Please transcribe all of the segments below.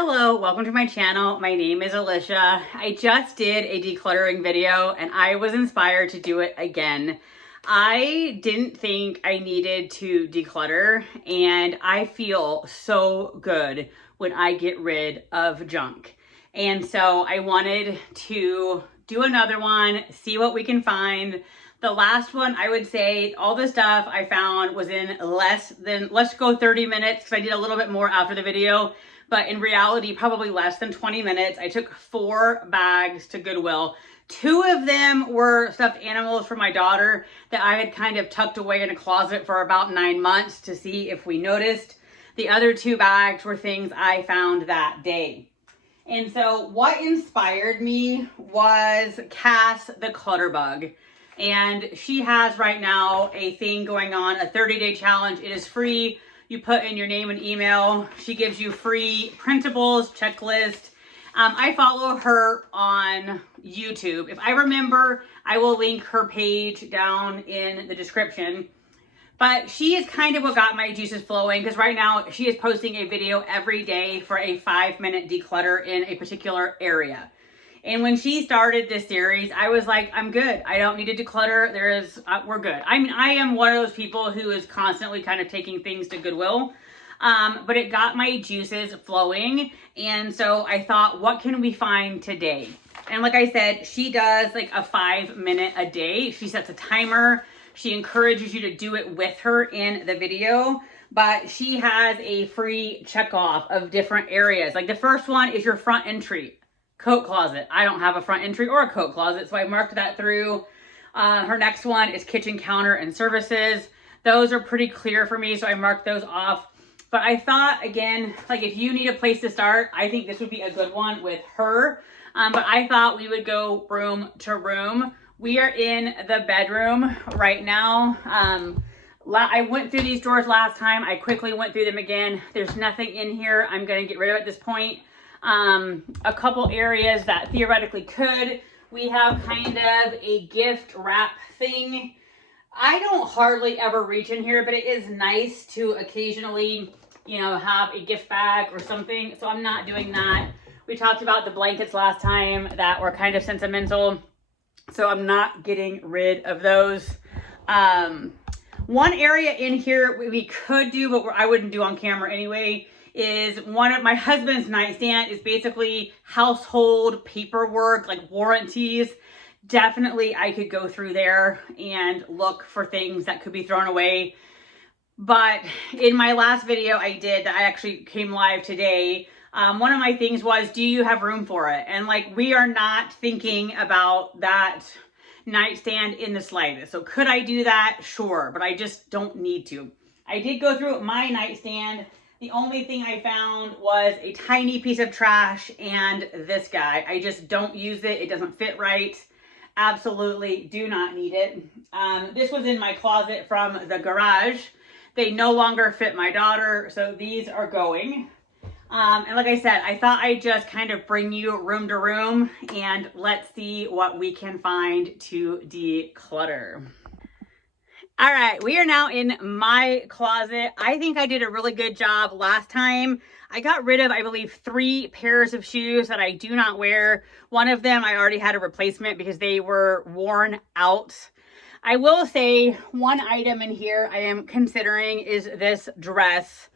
Hello, welcome to my channel. My name is Alicia. I just did a decluttering video and I was inspired to do it again. I didn't think I needed to declutter and I feel so good when I get rid of junk. And so I wanted to do another one, see what we can find. The last one, I would say all the stuff I found was in less than, let's go 30 minutes because I did a little bit more after the video. But in reality, probably less than 20 minutes. I took 4 bags to Goodwill. 2 of them were stuffed animals for my daughter that I had kind of tucked away in a closet for about 9 months to see if we noticed. The other 2 bags were things I found that day. And so what inspired me was Cass the Clutter Bug. And she has right now a thing going on, a 30-day challenge. It is free. You put in your name and email. She gives you free printables, checklist. I follow her on YouTube. If I remember, I will link her page down in the description. But she is kind of what got my juices flowing because right now she is posting a video every day for a 5-minute declutter in a particular area. And when she started this series, I was like, I'm good. I don't need to declutter. We're good. I mean, I am one of those people who is constantly kind of taking things to Goodwill. But it got my juices flowing. And so I thought, what can we find today? And like I said, she does like a 5-minute a day. She sets a timer. She encourages you to do it with her in the video. But she has a free check off of different areas. Like the first one is your front entry. Coat closet. I don't have a front entry or a coat closet, so I marked that through. Her next one is kitchen counter and services. Those are pretty clear for me, so I marked those off. But I thought, again, like if you need a place to start, I think this would be a good one with her. But I thought we would go room to room. We are in the bedroom right now. I went through these drawers last time. I quickly went through them again. There's nothing in here I'm going to get rid of at this point. A couple areas that theoretically could. We have kind of a gift wrap thing. I don't hardly ever reach in here, but it is nice to occasionally, you know, have a gift bag or something. So I'm not doing that. We talked about the blankets last time that were kind of sentimental. So I'm not getting rid of those. One area in here we could do, but I wouldn't do on camera anyway, is one of my husband's nightstand is basically household paperwork, like warranties. Definitely I could go through there and look for things that could be thrown away. But in my last video I did that I actually came live today, one of my things was, do you have room for it? And like, we are not thinking about that nightstand in the slightest. So could I do that? Sure, but I just don't need to. I did go through my nightstand. The only thing I found was a tiny piece of trash and this guy. I just don't use it. It doesn't fit right. Absolutely do not need it. This was in my closet from the garage. They no longer fit my daughter, so these are going. And like I said, I thought I'd just kind of bring you room to room and let's see what we can find to declutter. All right, we are now in my closet. I think I did a really good job last time. I got rid of, I believe, 3 pairs of shoes that I do not wear. One of them I already had a replacement because they were worn out. I will say one item in here I am considering is this dress.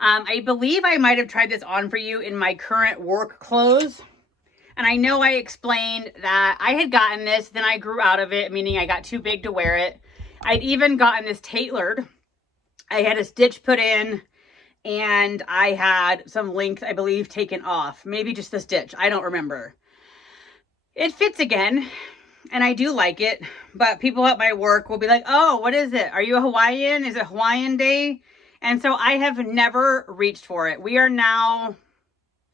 I believe I might have tried this on for you in my current work clothes. And I know I explained that I had gotten this, then I grew out of it, meaning I got too big to wear it. I'd even gotten this tailored. I had a stitch put in and I had some length, I believe, taken off. Maybe just the stitch. I don't remember. It fits again and I do like it, but people at my work will be like, oh, what is it? Are you a Hawaiian? Is it Hawaiian Day? And so I have never reached for it. We are now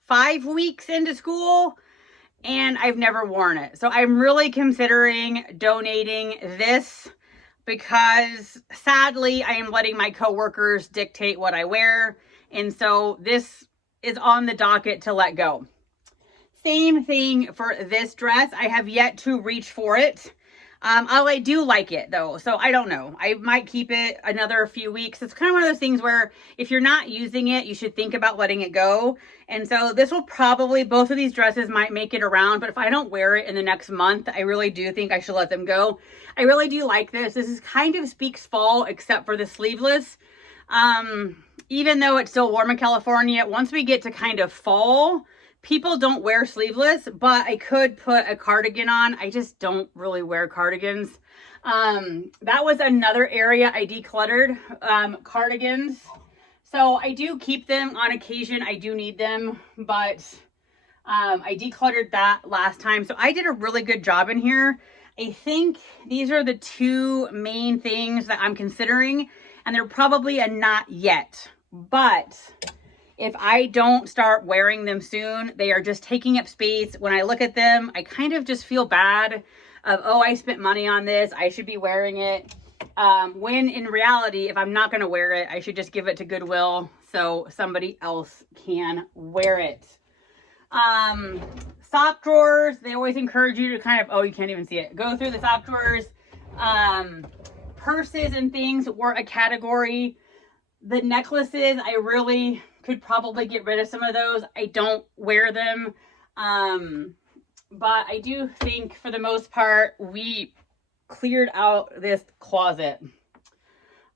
5 weeks into school and I've never worn it. So I'm really considering donating this, because sadly I am letting my coworkers dictate what I wear. And so this is on the docket to let go. Same thing for this dress. I have yet to reach for it. I do like it though, so I don't know. I might keep it another few weeks. It's kind of one of those things where if you're not using it, you should think about letting it go. And so this will probably, both of these dresses might make it around, but if I don't wear it in the next month, I really do think I should let them go. I really do like this. This is kind of speaks fall, except for the sleeveless. Even though it's still warm in California, once we get to kind of fall, people don't wear sleeveless, but I could put a cardigan on. I just don't really wear cardigans. That was another area I decluttered, cardigans. So I do keep them on occasion. I do need them, but I decluttered that last time. So I did a really good job in here. I think these are the two main things that I'm considering, and they're probably a not yet. But if I don't start wearing them soon, they are just taking up space. When I look at them, I kind of just feel bad of, oh, I spent money on this, I should be wearing it. When in reality, if I'm not going to wear it, I should just give it to Goodwill so somebody else can wear it. Sock drawers, they always encourage you to kind of, oh, you can't even see it, go through the sock drawers. Purses and things were a category. The necklaces, I really could probably get rid of some of those. I don't wear them. But I do think for the most part, we cleared out this closet.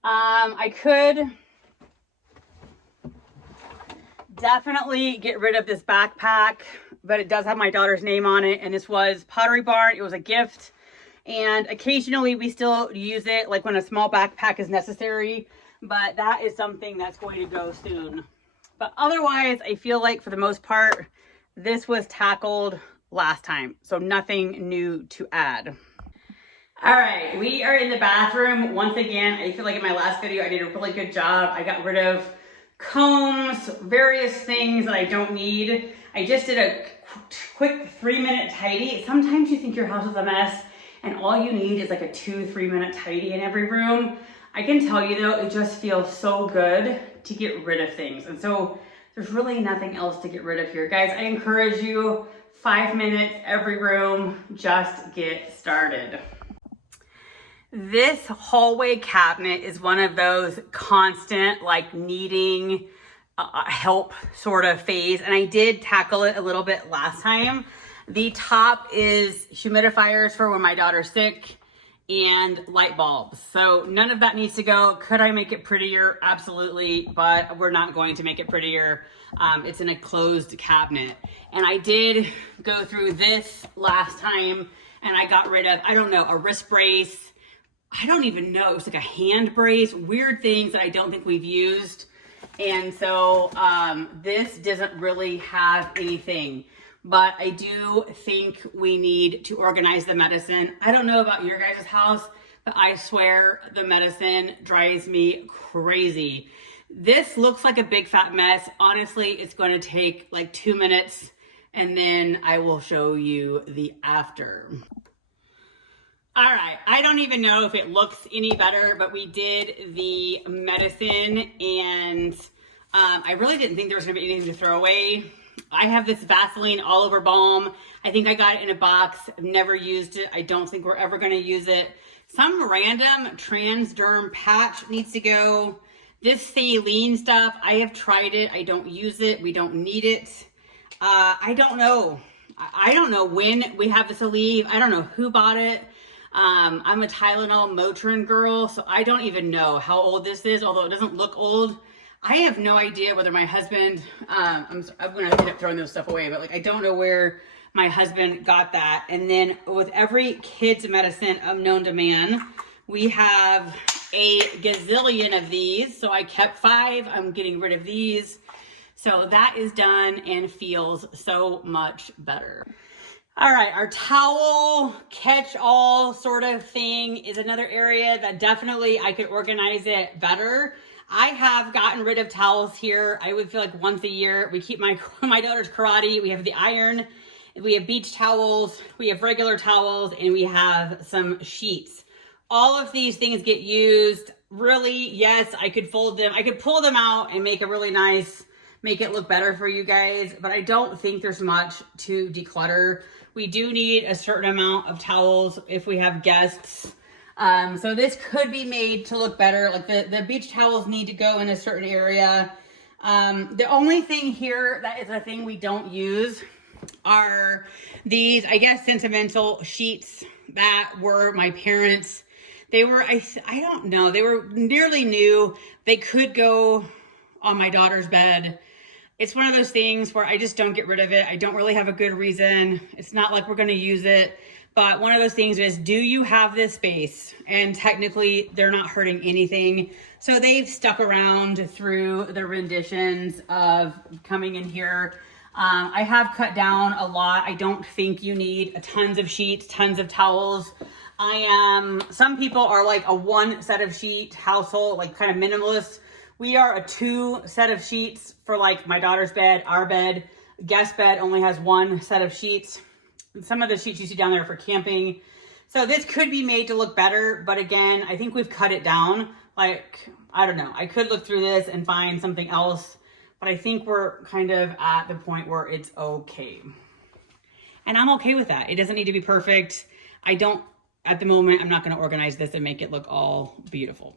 I could definitely get rid of this backpack, but it does have my daughter's name on it. And this was Pottery Barn. It was a gift. And occasionally we still use it, like when a small backpack is necessary. But that is something that's going to go soon. But otherwise, I feel like for the most part, this was tackled last time. So nothing new to add. All right, we are in the bathroom. Once again, I feel like in my last video, I did a really good job. I got rid of combs, various things that I don't need. I just did a quick 3-minute tidy. Sometimes you think your house is a mess and all you need is like a 2-3 minute tidy in every room. I can tell you though, it just feels so good to get rid of things. And so there's really nothing else to get rid of here. Guys, I encourage you, 5 minutes every room, just get started. This hallway cabinet is one of those constant, like needing help sort of phase. And I did tackle it a little bit last time. The top is humidifiers for when my daughter's sick and light bulbs. So none of that needs to go. Could I make it prettier? Absolutely, but we're not going to make it prettier. It's in a closed cabinet. And I did go through this last time and I got rid of, I don't know, a wrist brace. I don't even know, it was like a hand brace, weird things that I don't think we've used. And so this doesn't really have anything. But I do think we need to organize the medicine. I don't know about your guys' house, but I swear the medicine drives me crazy. This looks like a big fat mess. Honestly, it's going to take like 2 minutes and then I will show you the after. All right, I don't even know if it looks any better, but we did the medicine and I really didn't think there was gonna be anything to throw away. I have this Vaseline all over balm. I think I got it in a box. I've never used it. I don't think we're ever going to use it. Some random transderm patch needs to go. This saline stuff, I have tried it. I don't use it. We don't need it. I don't know. I don't know when we have this to leave. I don't know who bought it. I'm a Tylenol Motrin girl, so I don't even know how old this is, although it doesn't look old. I have no idea whether my husband, I'm going to end up throwing those stuff away, but like, I don't know where my husband got that. And then with every kid's medicine known to man, we have a gazillion of these. So I kept 5. I'm getting rid of these. So that is done and feels so much better. All right, our towel catch-all sort of thing is another area that definitely I could organize it better. I have gotten rid of towels here. I would feel like once a year. We keep my daughter's karate. We have the iron. We have beach towels. We have regular towels. And we have some sheets. All of these things get used. Really, yes, I could fold them. I could pull them out and make a really nice make it look better for you guys, but I don't think there's much to declutter. We do need a certain amount of towels if we have guests. So this could be made to look better. Like the beach towels need to go in a certain area. The only thing here that is a thing we don't use are these, I guess, sentimental sheets that were my parents'. They were, I don't know, they were nearly new. They could go on my daughter's bed. It's one of those things where I just don't get rid of it. I don't really have a good reason. It's not like we're gonna use it, but one of those things is, do you have this space? And technically they're not hurting anything. So they've stuck around through the renditions of coming in here. I have cut down a lot. I don't think you need tons of sheets, tons of towels. Some people are like a one set of sheet household, like kind of minimalist. We are a 2 set of sheets for like my daughter's bed, our bed. Guest bed only has 1 set of sheets. And some of the sheets you see down there are for camping. So this could be made to look better, but again, I think we've cut it down. Like, I don't know, I could look through this and find something else, but I think we're kind of at the point where it's okay. And I'm okay with that. It doesn't need to be perfect. At the moment, I'm not gonna organize this and make it look all beautiful.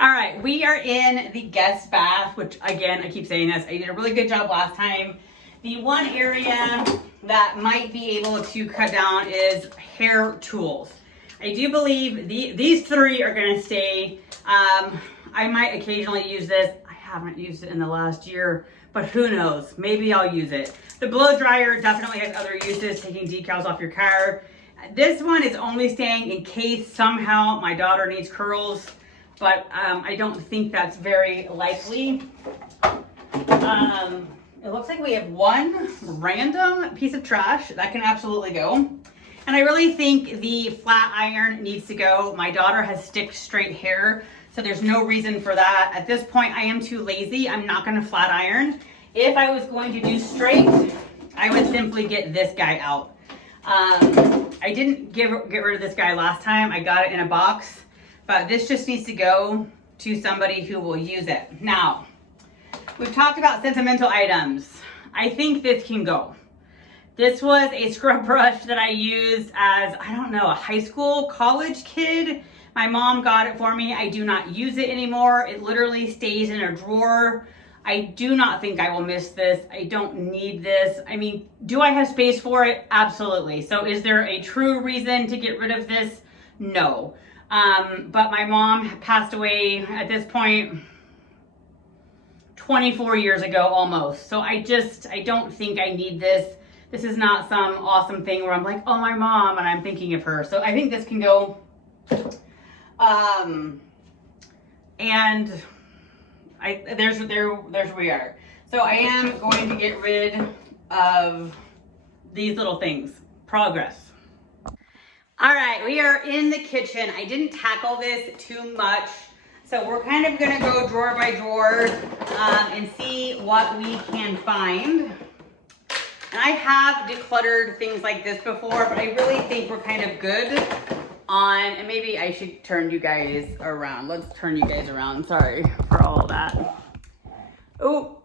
All right, we are in the guest bath, which again, I keep saying this, I did a really good job last time. The one area that might be able to cut down is hair tools. I do believe these 3 are gonna stay. I might occasionally use this. I haven't used it in the last year, but who knows? Maybe I'll use it. The blow dryer definitely has other uses, taking decals off your car. This one is only staying in case somehow my daughter needs curls, but I don't think that's very likely. It looks like we have 1 random piece of trash that can absolutely go. And I really think the flat iron needs to go. My daughter has stick straight hair, so there's no reason for that. At this point, I am too lazy. I'm not gonna flat iron. If I was going to do straight, I would simply get this guy out. I didn't get rid of this guy last time. I got it in a box, but this just needs to go to somebody who will use it. Now, we've talked about sentimental items. I think this can go. This was a scrub brush that I used as, I don't know, a high school, college kid. My mom got it for me. I do not use it anymore. It literally stays in a drawer. I do not think I will miss this. I don't need this. I mean, do I have space for it? Absolutely. So is there a true reason to get rid of this? No. But my mom passed away at this point 24 years ago almost. So I don't think I need this. This is not some awesome thing where I'm like, oh, my mom, and I'm thinking of her. So I think this can go. And there's where we are. So I am going to get rid of these little things. Progress. All right, we are in the kitchen. I didn't tackle this too much, so we're kind of gonna go drawer by drawer and see what we can find. And I have decluttered things like this before, but I really think we're kind of good on, and maybe I should turn you guys around. Let's turn you guys around. Sorry for all that. Oh.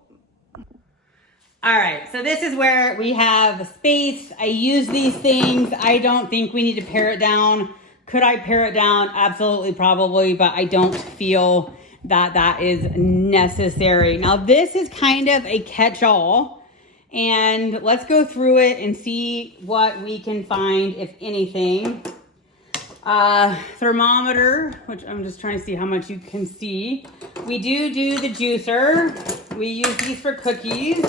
All right, so this is where we have space. I use these things. I don't think we need to pare it down. Could I pare it down? Absolutely, probably, but I don't feel that that is necessary. Now, this is kind of a catch-all, and let's go through it and see what we can find, if anything. Thermometer, which I'm just trying to see how much you can see. We do the juicer. We use these for cookies.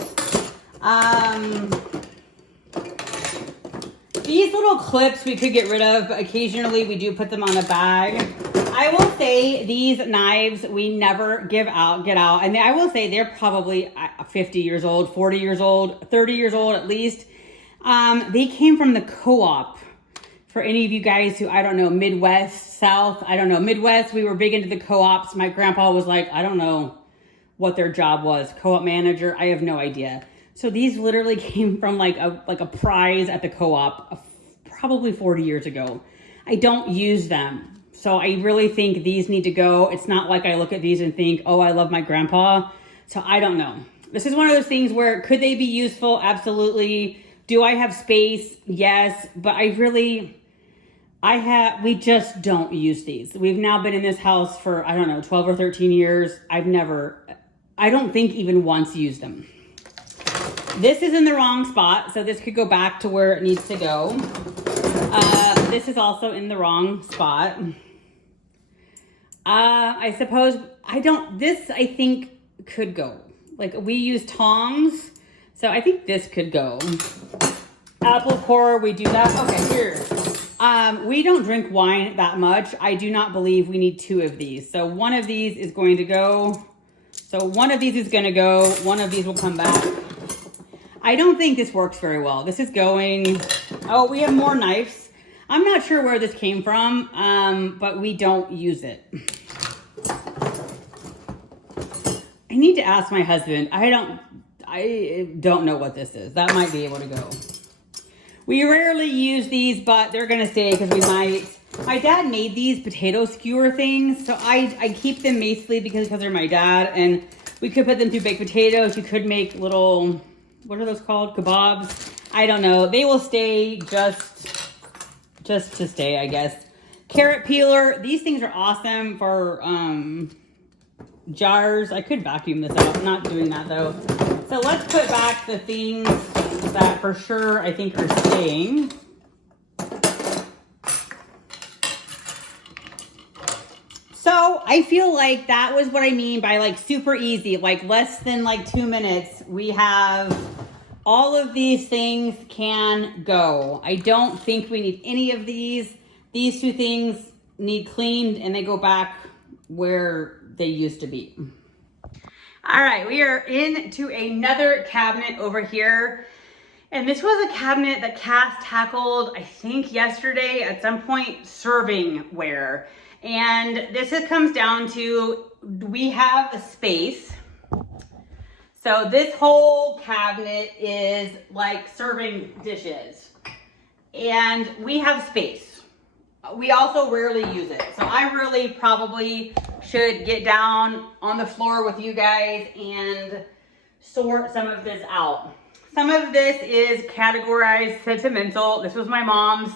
These little clips we could get rid of, but occasionally we do put them on a bag. I will say these knives we never get out. And I will say they're probably 50 years old, 40 years old, 30 years old at least. They came from the co-op. For any of you guys who, I don't know, Midwest, South, I don't know, Midwest, we were big into the co-ops. My grandpa was like, I don't know what their job was. Co-op manager, I have no idea. So these literally came from like a prize at the co-op probably 40 years ago. I don't use them. So I really think these need to go. It's not like I look at these and think, oh, I love my grandpa. So I don't know. This is one of those things where could they be useful? Absolutely. Do I have space? Yes, but we just don't use these. We've now been in this house for, I don't know, 12 or 13 years. I don't think even once used them. This is in the wrong spot, so this could go back to where it needs to go. This is also in the wrong spot. I suppose, this I think could go. Like we use tongs, so I think this could go. Apple core, we do that. Okay, here. We don't drink wine that much. I do not believe we need 2 of these. So one of these is going to go. So one of these is going to go. One of these will come back. I don't think this works very well. This is going. Oh, we have more knives. I'm not sure where this came from, but we don't use it. I need to ask my husband. I don't know what this is. That might be able to go. We rarely use these, but they're gonna stay because we might. My dad made these potato skewer things, so I keep them mostly because they're my dad, and we could put them through baked potatoes. You could make little, what are those called? Kebabs. I don't know. They will stay just to stay, I guess. Carrot peeler. These things are awesome for jars. I could vacuum this out. I'm not doing that though. So let's put back the things that for sure I think are staying. So I feel like that was what I mean by like super easy, like less than like 2 minutes. We have all of these things can go. I don't think we need any of these. These 2 things need cleaned and they go back where they used to be. All right, we are into another cabinet over here. And this was a cabinet that Cass tackled, I think yesterday at some point, serving ware. And this comes down to, we have a space. So this whole cabinet is like serving dishes. And we have space. We also rarely use it. So I really probably should get down on the floor with you guys and sort some of this out. Some of this is categorized sentimental. This was my mom's.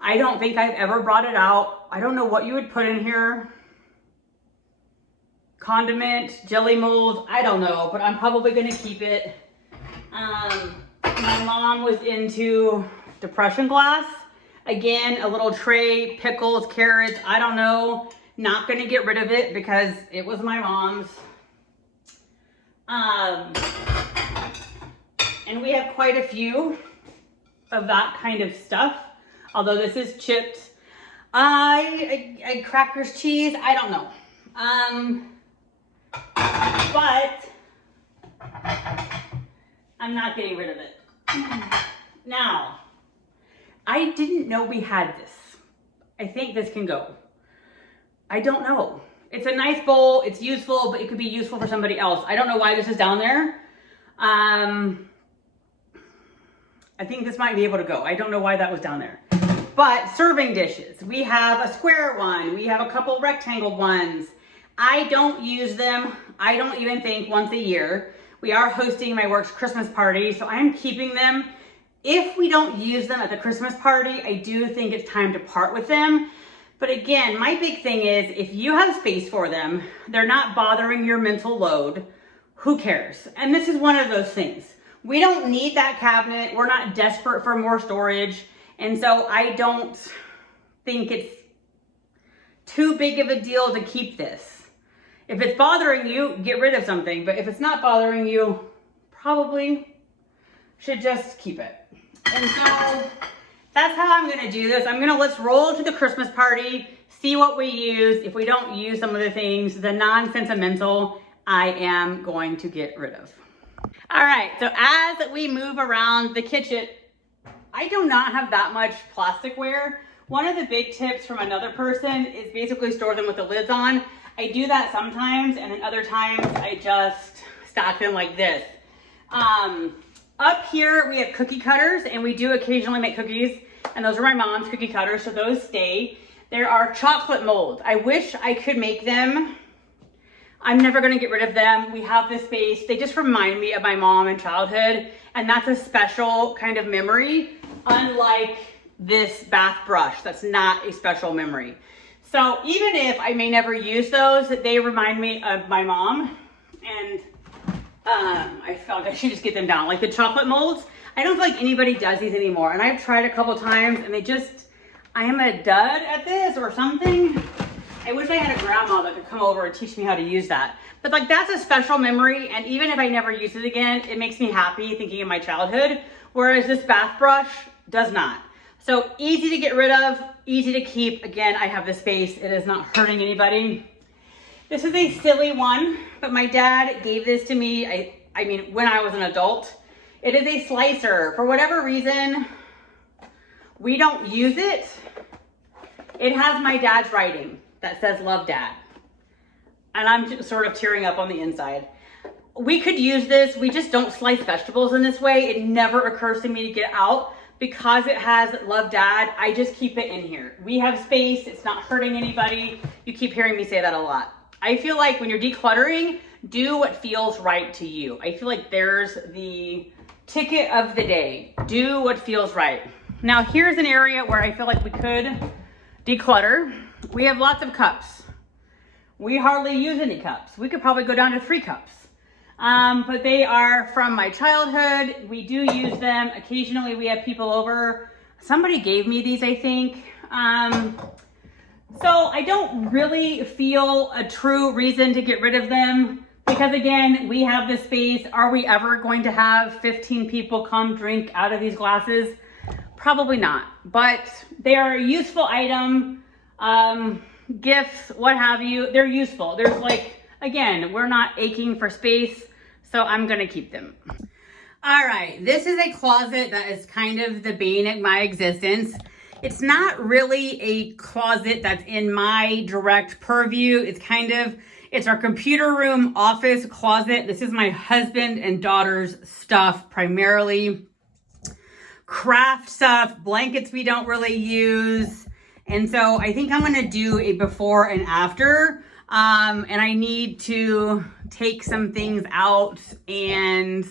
I don't think I've ever brought it out. I don't know what you would put in here. Condiment, jelly molds, I don't know, but I'm probably gonna keep it. My mom was into depression glass. Again, a little tray, pickles, carrots, I don't know. Not gonna get rid of it because it was my mom's. And we have quite a few of that kind of stuff. Although this is chips. Crackers, cheese, I don't know. But I'm not getting rid of it. Now, I didn't know we had this. I think this can go. I don't know. It's a nice bowl, it's useful, but it could be useful for somebody else. I don't know why this is down there. I think this might be able to go. I don't know why that was down there. But serving dishes, we have a square one, we have a couple rectangle ones. I don't use them, I don't even think once a year. We are hosting my work's Christmas party, so I'm keeping them. If we don't use them at the Christmas party, I do think it's time to part with them. But again, my big thing is if you have space for them, they're not bothering your mental load, who cares? And this is one of those things. We don't need that cabinet. We're not desperate for more storage. And so I don't think it's too big of a deal to keep this. If it's bothering you, get rid of something. But if it's not bothering you, probably should just keep it. And so that's how I'm gonna do this. Let's roll to the Christmas party, see what we use. If we don't use some of the things, the non-sentimental, I am going to get rid of. All right, so as we move around the kitchen, I do not have that much plasticware. One of the big tips from another person is basically store them with the lids on. I do that sometimes, and then other times I just stack them like this. Up here, we have cookie cutters, and we do occasionally make cookies, and those are my mom's cookie cutters, so those stay. There are chocolate molds. I wish I could make them I'm never gonna get rid of them. We have this space. They just remind me of my mom and childhood, and that's a special kind of memory, unlike this bath brush. That's not a special memory. So even if I may never use those, they remind me of my mom, and I felt like I should just get them down. Like the chocolate molds, I don't feel like anybody does these anymore, and I've tried a couple times, and I am a dud at this or something. I wish I had a grandma that could come over and teach me how to use that. But like, that's a special memory, and even if I never use it again, it makes me happy thinking of my childhood, whereas this bath brush does not. So easy to get rid of, easy to keep. Again, I have the space. It is not hurting anybody. This is a silly one, but my dad gave this to me, I mean, when I was an adult. It is a slicer. For whatever reason, we don't use it. It has my dad's writing that says, "Love, Dad." And I'm just sort of tearing up on the inside. We could use this. We just don't slice vegetables in this way. It never occurs to me to get out. Because it has "Love, Dad," I just keep it in here. We have space. It's not hurting anybody. You keep hearing me say that a lot. I feel like when you're decluttering, do what feels right to you. I feel like there's the ticket of the day. Do what feels right. Now, here's an area where I feel like we could declutter. We have lots of cups. We hardly use any cups. We could probably go down to 3 cups. But they are from my childhood. We do use them. Occasionally we have people over. Somebody gave me these, I think. So I don't really feel a true reason to get rid of them because, again, we have this space. Are we ever going to have 15 people come drink out of these glasses? Probably not, but they are a useful item. Gifts, what have you, they're useful. There's like, again, we're not aching for space, so I'm gonna keep them. All right, this is a closet that is kind of the bane of my existence. It's not really a closet that's in my direct purview. It's our computer room office closet. This is my husband and daughter's stuff, primarily craft stuff, blankets we don't really use. And so I think I'm gonna do a before and after. And I need to take some things out and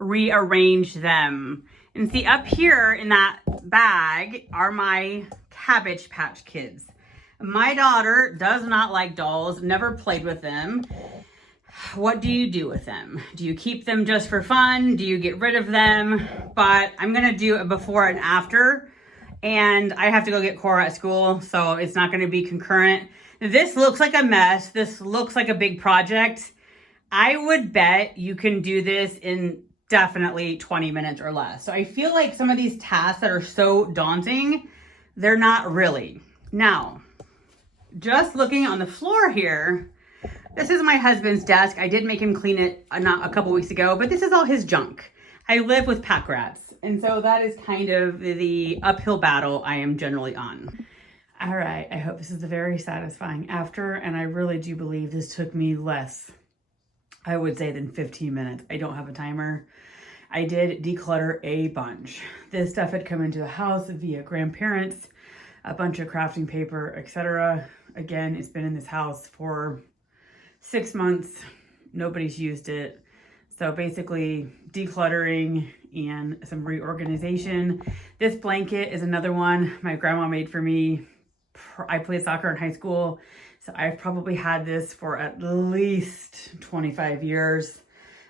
rearrange them. And see, up here in that bag are my Cabbage Patch Kids. My daughter does not like dolls, never played with them. What do you do with them? Do you keep them just for fun? Do you get rid of them? But I'm gonna do a before and after. And I have to go get Cora at school, so it's not gonna be concurrent. This looks like a mess. This looks like a big project. I would bet you can do this in definitely 20 minutes or less. So I feel like some of these tasks that are so daunting, they're not really. Now, just looking on the floor here, this is my husband's desk. I did make him clean it not a couple weeks ago, but this is all his junk. I live with pack rats. And so that is kind of the uphill battle I am generally on. All right, I hope this is a very satisfying after, and I really do believe this took me less, I would say, than 15 minutes. I don't have a timer. I did declutter a bunch. This stuff had come into the house via grandparents, a bunch of crafting paper, etc. Again, it's been in this house for 6 months. Nobody's used it. So basically decluttering and some reorganization. This blanket is another one my grandma made for me. I played soccer in high school, so I've probably had this for at least 25 years.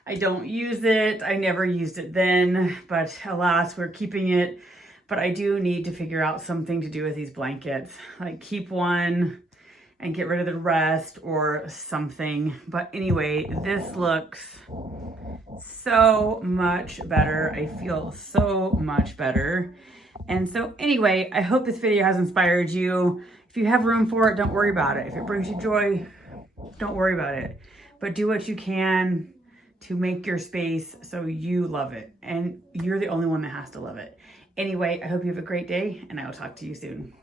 I don't use it. I never used it then, but alas, we're keeping it. But I do need to figure out something to do with these blankets. Like keep one and get rid of the rest or something. But anyway, this looks so much better. I feel so much better. And so anyway, I hope this video has inspired you. If you have room for it, don't worry about it. If it brings you joy, don't worry about it. But do what you can to make your space so you love it. And you're the only one that has to love it. Anyway, I hope you have a great day, and I will talk to you soon.